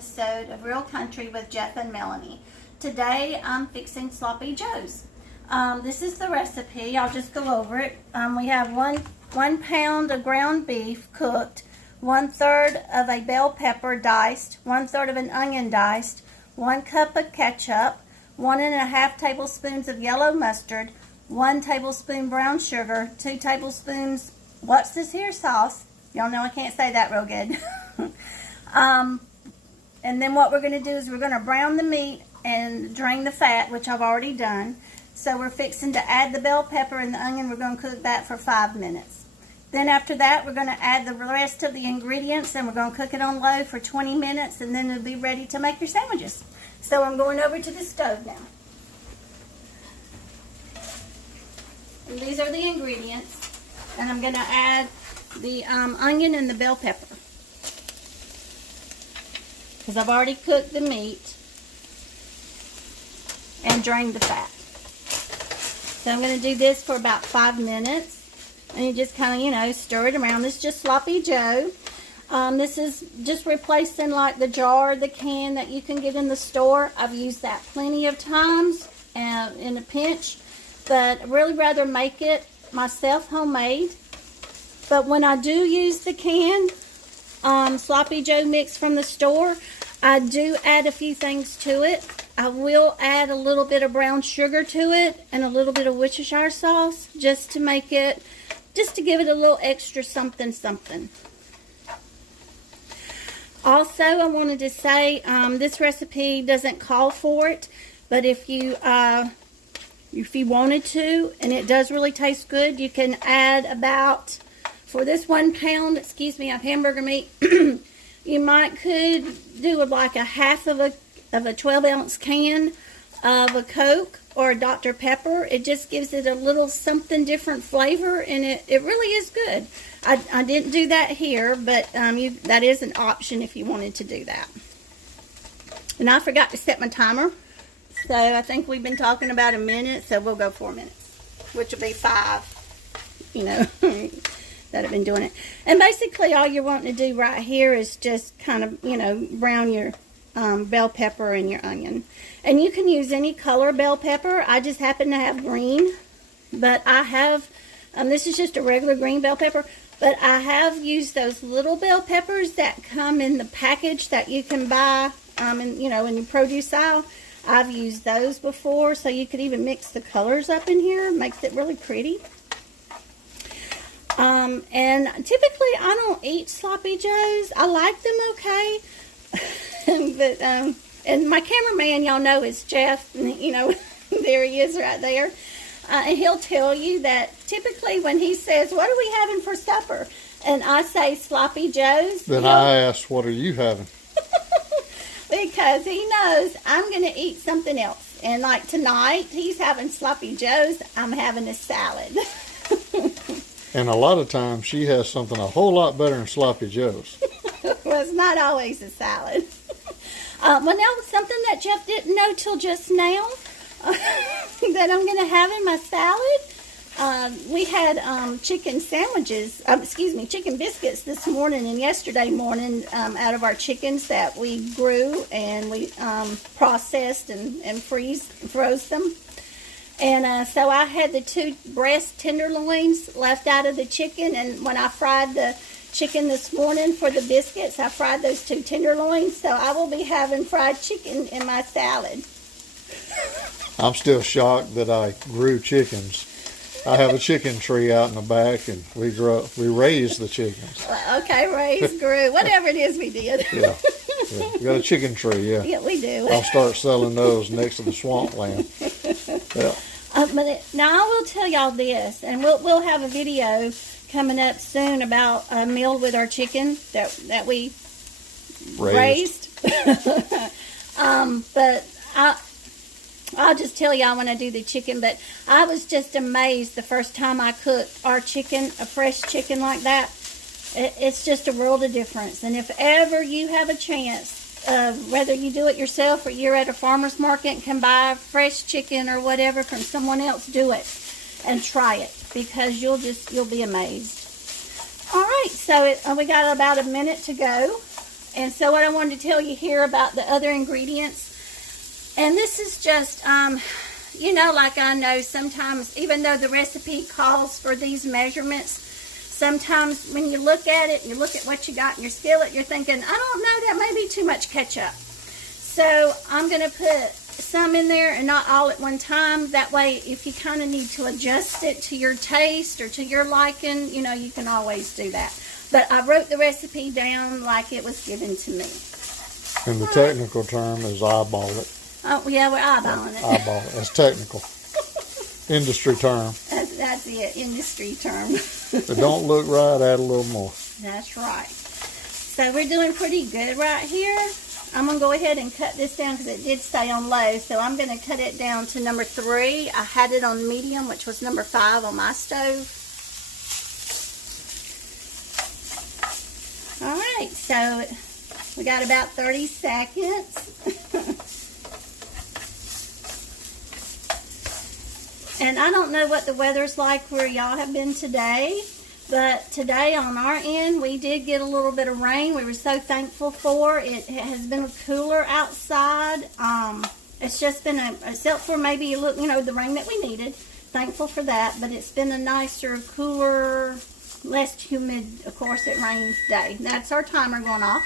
episode of Real Country with Jeff and Melanie. Today I'm fixing sloppy joes. This is the recipe. I'll just go over it. We have one pound of ground beef cooked, 1/3 of a bell pepper diced, 1/3 of an onion diced, 1 cup of ketchup, 1½ tablespoons of yellow mustard, 1 tablespoon brown sugar, 2 tablespoons, what's this here sauce? Y'all know I can't say that real good. And then what we're going to do is we're going to brown the meat and drain the fat, which I've already done. So we're fixing to add the bell pepper and the onion. We're going to cook that for 5 minutes. Then after that, we're going to add the rest of the ingredients and we're going to cook it on low for 20 minutes, and then it'll be ready to make your sandwiches. So I'm going over to the stove now. And these are the ingredients. And I'm going to add the onion and the bell pepper, because I've already cooked the meat and drained the fat. So I'm going to do this for about 5 minutes, and you just kind of, stir it around. This is just sloppy joe. This is just replacing like the jar, the can that you can get in the store. I've used that plenty of times in a pinch, but I'd really rather make it myself homemade. But when I do use the canned sloppy joe mix from the store, I do add a few things to it. I will add a little bit of brown sugar to it and a little bit of Worcestershire sauce just to make it, just to give it a little extra something. Also, I wanted to say this recipe doesn't call for it, but if you wanted to, and it does really taste good, you can add about, for this 1 pound, of hamburger meat, you could do like a half of a 12-ounce can of a Coke or a Dr. Pepper. It just gives it a little something different flavor, and it really is good. I didn't do that here, but that is an option if you wanted to do that. And I forgot to set my timer, so I think we've been talking about a minute, so we'll go 4 minutes, which will be 5, that have been doing it. And basically all you're wanting to do right here is just kind of, brown your bell pepper and your onion. And you can use any color bell pepper. I just happen to have green, but I have, this is just a regular green bell pepper, but I have used those little bell peppers that come in the package that you can buy, in your produce aisle. I've used those before, so you could even mix the colors up in here. It makes it really pretty. And typically I don't eat sloppy joes. I like them okay. But, and my cameraman, y'all know, is Jeff. There he is right there. And he'll tell you that typically when he says, "What are we having for supper?" and I say sloppy joes, then I ask, "What are you having?" Because he knows I'm going to eat something else. And like tonight, he's having sloppy joes. I'm having a salad. And a lot of times she has something a whole lot better than sloppy joes. Well, it's not always a salad. Well, now something that Jeff didn't know till just now that I'm going to have in my salad. We had chicken sandwiches, chicken biscuits this morning and yesterday morning out of our chickens that we grew and we processed and froze them. And so I had the 2 breast tenderloins left out of the chicken, and when I fried the chicken this morning for the biscuits, I fried those 2 tenderloins, so I will be having fried chicken in my salad. I'm still shocked that I grew chickens. I have a chicken tree out in the back, and we raised the chickens. Okay, raised, grew, whatever it is we did. Yeah. We got a chicken tree, yeah. Yeah, we do. I'll start selling those next to the swampland. Yeah. Now I will tell y'all this, and we'll have a video coming up soon about a meal with our chicken that we raised. But I'll just tell y'all when I do the chicken. But I was just amazed the first time I cooked our chicken, a fresh chicken like that. It's just a world of difference. And if ever you have a chance, whether you do it yourself or you're at a farmer's market and can buy fresh chicken or whatever from someone else, do it and try it, because you'll be amazed. All right, so we got about a minute to go, And so what I wanted to tell you here about the other ingredients, and this is just, you know, like I know sometimes, even though the recipe calls for these measurements, sometimes when you look at it, you look at what you got in your skillet, you're thinking, I don't know, that may be too much ketchup. So I'm going to put some in there and not all at one time. That way, if you kind of need to adjust it to your taste or to your liking, you know, you can always do that. But I wrote the recipe down like it was given to me. And the technical term is eyeball it. Oh, yeah, we're eyeballing it. Eyeball it. That's technical. Industry term. That's it, industry term. If it don't look right, add a little more. That's right. So we're doing pretty good right here. I'm going to go ahead and cut this down because it did stay on low. So I'm going to cut it down to number 3. I had it on medium, which was number 5 on my stove. All right, so we got about 30 seconds. And I don't know what the weather's like where y'all have been today, but today on our end, we did get a little bit of rain. We were so thankful for it. It has been cooler outside. It's just been, except for maybe a little, you know, the rain that we needed. Thankful for that, but it's been a nicer, cooler, less humid, of course it rains day. That's our timer going off.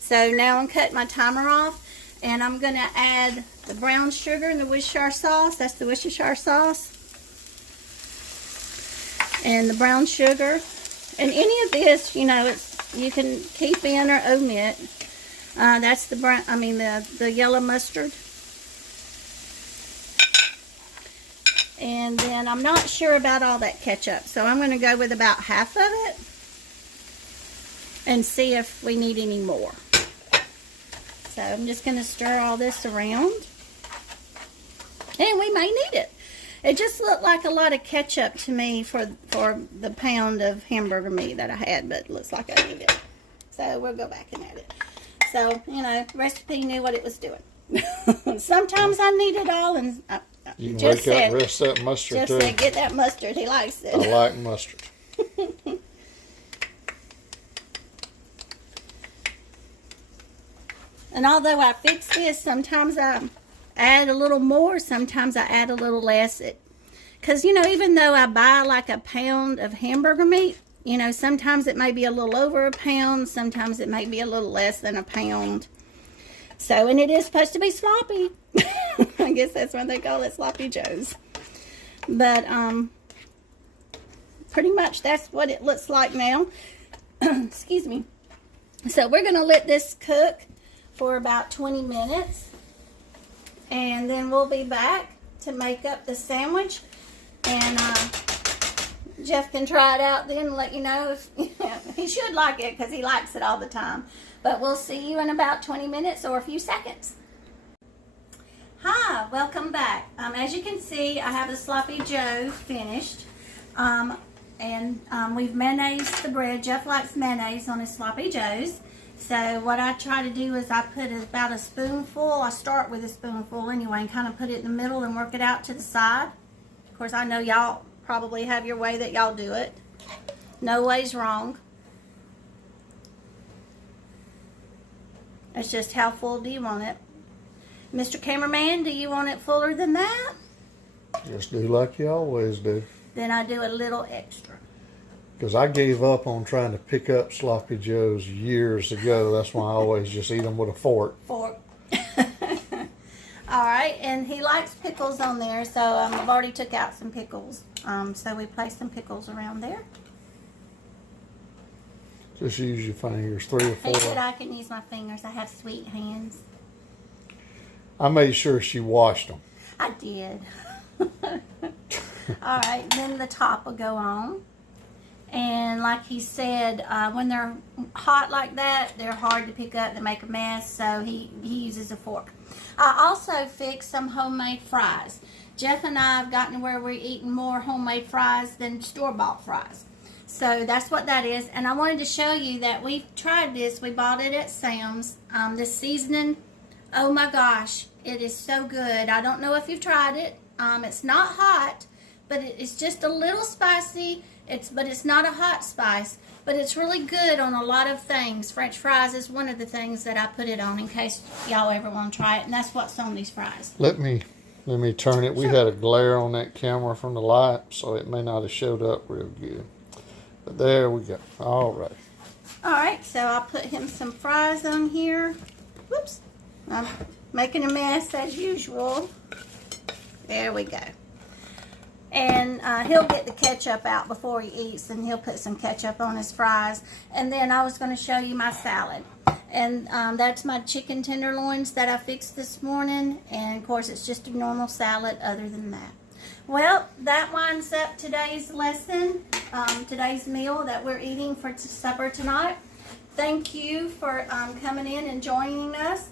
So now I'm cutting my timer off, and I'm going to add the brown sugar and the Worcestershire sauce. That's the Worcestershire sauce. And the brown sugar. And any of this, you know, you can keep in or omit. That's the brown, the yellow mustard. And then I'm not sure about all that ketchup, so I'm going to go with about half of it and see if we need any more. So I'm just going to stir all this around. And we may need it. It just looked like a lot of ketchup to me for the pound of hamburger meat that I had, but it looks like I need it. So we'll go back and add it. So, you know, recipe knew what it was doing. Sometimes I need it all, and You can just wake up said, and rest that mustard just too. said, get that mustard. He likes it. I like mustard. And although I fix this, sometimes I add a little more, sometimes I add a little less. Because, you know, even though I buy like a pound of hamburger meat, you know, sometimes it may be a little over a pound, sometimes it may be a little less than a pound. So, and it is supposed to be sloppy. I guess that's what they call it, sloppy joes. But, pretty much that's what it looks like now. Excuse me. So we're going to let this cook for about 20 minutes. And then we'll be back to make up the sandwich. And Jeff can try it out then and let you know if he should like it, because he likes it all the time. But we'll see you in about 20 minutes or a few seconds. Hi, welcome back. As you can see, I have the sloppy joe finished. We've mayonnaised the bread. Jeff likes mayonnaise on his sloppy joes. So what I try to do is I put about a spoonful. I start with a spoonful anyway and kind of put it in the middle and work it out to the side. Of course, I know y'all probably have your way that y'all do it. No way's wrong. It's just how full do you want it? Mr. Cameraman, do you want it fuller than that? Just do like you always do. Then I do a little extra. Because I gave up on trying to pick up sloppy joes years ago. That's why I always just eat them with a fork. All right, and he likes pickles on there, so I've already took out some pickles. So we placed some pickles around there. Just use your fingers, 3 or 4. He said I can use my fingers. I have sweet hands. I made sure she washed them. I did. All right, then the top will go on. And like he said, when they're hot like that, they're hard to pick up. They make a mess, so he uses a fork. I also fixed some homemade fries. Jeff and I have gotten to where we're eating more homemade fries than store-bought fries. So that's what that is. And I wanted to show you that we've tried this. We bought it at Sam's. This seasoning, oh my gosh, it is so good. I don't know if you've tried it. It's not hot, but it's just a little spicy. But it's not a hot spice, but it's really good on a lot of things. French fries is one of the things that I put it on in case y'all ever want to try it, and that's what's on these fries. Let me turn it. We had a glare on that camera from the light, so it may not have showed up real good. But there we go. All right. All right, so I'll put him some fries on here. Whoops. I'm making a mess as usual. There we go. And he'll get the ketchup out before he eats, and he'll put some ketchup on his fries. And then I was going to show you my salad. And that's my chicken tenderloins that I fixed this morning. And, of course, it's just a normal salad other than that. Well, that winds up today's lesson, today's meal that we're eating for supper tonight. Thank you for coming in and joining us.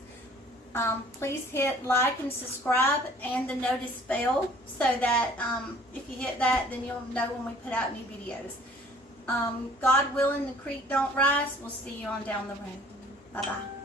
Please hit like and subscribe and the notice bell so that if you hit that, then you'll know when we put out new videos. God willing, the creek don't rise. We'll see you on down the road. Bye-bye.